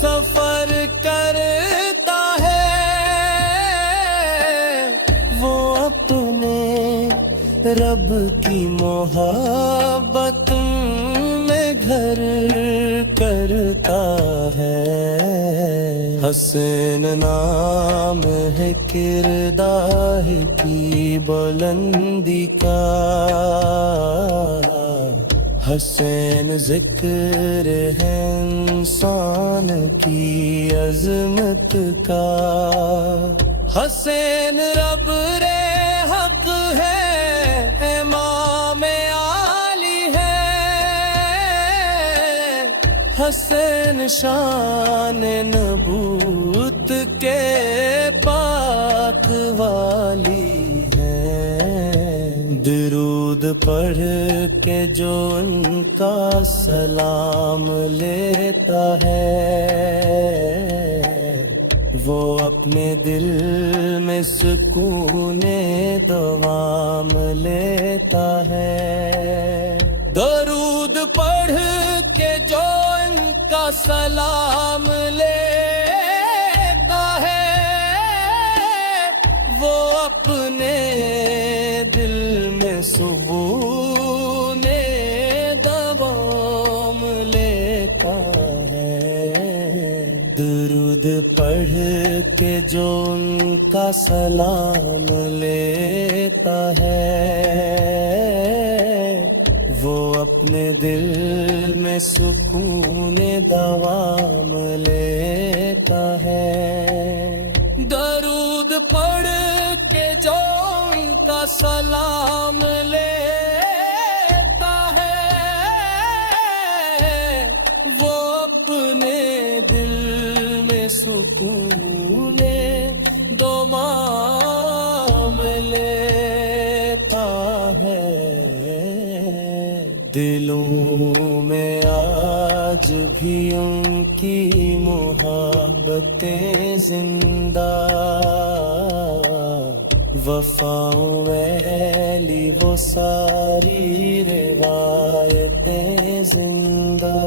سفر کرتا ہے وہ اپنے رب کی محبت میں گھر کرتا ہے۔ حسین نام ہے کردار کی بلندی کا، حسین ذکر ہے انسان کی عظمت کا۔ حسین رب رے حق ہے، امام عالی ہے، حسین شان نبوت کے پاک والی ہے۔ درود پڑھ کے جو ان کا سلام لیتا ہے وہ اپنے دل میں سکون دوام لیتا ہے۔ درود پڑھ کے جو ان کا سلام لیتا ہے وہ اپنے دل میں سکون دوام لیتا ہے۔ درود پڑھ کے جو ان کا سلام لیتا ہے وہ اپنے دل میں سکون دوام لیتا ہے۔ درود پڑھ کے جو ان کا سلام لیتا ہے وہ اپنے دل میں سکون دوام لیتا ہے۔ دلوں میں آج بھی ان کی محبتیں زندہ، وفاؤں ویلی وہ ساری روایتیں زندہ۔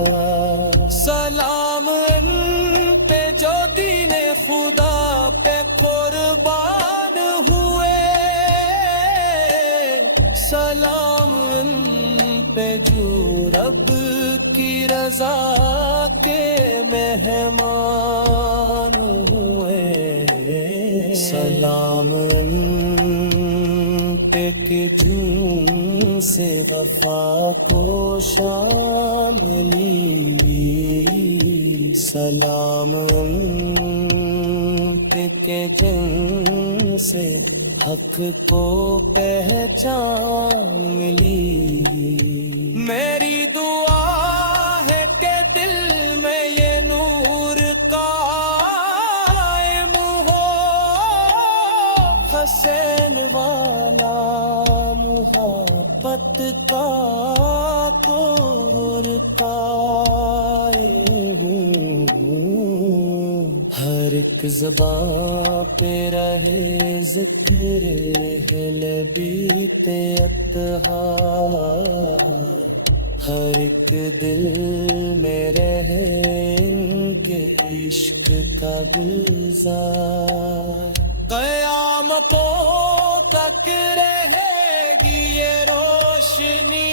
سلام ان پہ جو دین خدا پہ قربان ہوئے، سلام ان پہ جو رب کی رضا کے مہمان ہوئے، سلام ان پہ کہ جن سے وفا کو شاملی، سلام ان پہ کہ جن سے حق کو پہچان ملی۔ میری دعا ہے کہ دل میں یہ نور قائم ہو، حسین والا محبت کا کور قائم ہو۔ ہر ایک زباں پہ رہے ذکر لبیت اطہار، ہر ایک دل میں رہے ان کے عشق کا گلزار۔ قیامتوں تک رہے گی یہ روشنی